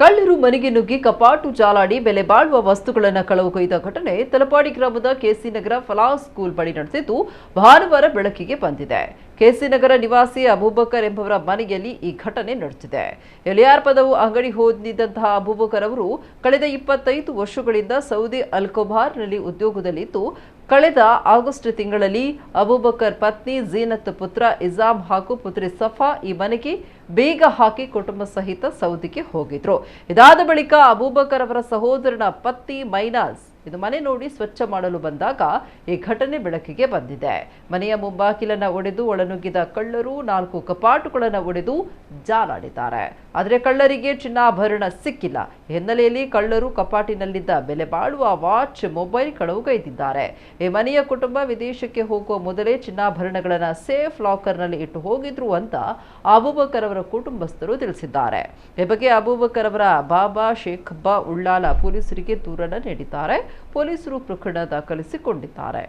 ಕಳ್ಳರು ಮನೆಗೆ ನುಗ್ಗಿ ಕಪಾಟು ಜಾಲಾಡಿ ಬೆಲೆ ಬಾಳುವ ವಸ್ತುಗಳನ್ನು ಕಳವುಗೈದ ಘಟನೆ ತಲಪಾಡಿ ಗ್ರಾಮದ ಕೆಸಿ ನಗರ ಫಲಾಹ್ ಸ್ಕೂಲ್ ಬಳಿ ನಡೆದಿದ್ದು ಭಾನುವಾರ ಬೆಳಕಿಗೆ ಬಂದಿದೆ. ಕೆಸಿ ನಗರ ನಿವಾಸಿ ಅಬೂಬಕರ್ ಎಂಬವರ ಮನೆಯಲ್ಲಿ ಈ ಘಟನೆ ನಡೆದಿದೆ. ಎಲಿಯಾರ್ ಪದವು ಅಂಗಡಿ ಹೊಂದಿದ್ದಂತಹ ಅಬೂಬಕರ್ ಅವರು ಕಳೆದ 25 ವರ್ಷಗಳಿಂದ ಸೌದಿ ಅಲ್ಕೊಬಾರ್ನಲ್ಲಿ ಉದ್ಯೋಗದಲ್ಲಿದ್ದು, ಕಳೆದ ಆಗಸ್ಟ್ ತಿಂಗಳಲ್ಲಿ ಅಬೂಬಕರ್ ಪತ್ನಿ ಝೀನತ್ ಪುತ್ರ ಇಜಾಮ್ ಹಾಗೂ ಪುತ್ರಿ ಸಫಾ ಈ ಮನೆಗೆ ಬೇಗ ಹಾಕಿ ಕುಟುಂಬ ಸಹಿತ ಸೌದಿಗೆ ಹೋಗಿದ್ರು. ಇದಾದ ಬಳಿಕ ಅಬೂಬಕರ್ ಅವರ ಸಹೋದರನ ಪತ್ನಿ ಮೈನಾಸ್ ಇದು ಮನೆ ನೋಡಿ ಸ್ವಚ್ಛ ಮಾಡಲು ಬಂದಾಗ ಈ ಘಟನೆ ಬೆಳಕಿಗೆ ಬಂದಿದೆ. ಮನೆಯ ಮುಂಬಾಗಿಲನ್ನು ಒಡೆದು ಒಳನುಗ್ಗಿದ ಕಳ್ಳರು 4 ಕಪಾಟುಗಳನ್ನು ಒಡೆದು ಜಾಲಾಡಿದ್ದಾರೆ. ಆದರೆ ಕಳ್ಳರಿಗೆ ಚಿನ್ನಾಭರಣ ಸಿಕ್ಕಿಲ್ಲ. ಹಿನ್ನೆಲೆಯಲ್ಲಿ ಕಳ್ಳರು ಕಪಾಟಿನಲ್ಲಿದ್ದ ಬೆಲೆ ಬಾಳುವ ವಾಚ್, ಮೊಬೈಲ್ ಕಳವುಗೈದಿದ್ದಾರೆ. ಈ ಮನೆಯ ಕುಟುಂಬ ವಿದೇಶಕ್ಕೆ ಹೋಗುವ ಮೊದಲೇ ಚಿನ್ನಾಭರಣಗಳನ್ನು ಸೇಫ್ ಲಾಕರ್ನಲ್ಲಿ ಇಟ್ಟು ಹೋಗಿದ್ರು ಅಂತ ಅಬೂಬಕರ್ ಅವರ ಕುಟುಂಬಸ್ಥರು ತಿಳಿಸಿದ್ದಾರೆ. ಈ ಬಗ್ಗೆ ಅಬೂಬಕರ್ ಅವರ ಬಾಬಾ ಶೇಖಬ್ಬಾ ಉಳ್ಳಾಲ ಪೊಲೀಸರಿಗೆ ದೂರನ್ನು ನೀಡಿದ್ದಾರೆ. ಪೊಲೀಸರು ಪ್ರಕರಣ ದಾಖಲಿಸಿಕೊಂಡಿದ್ದಾರೆ.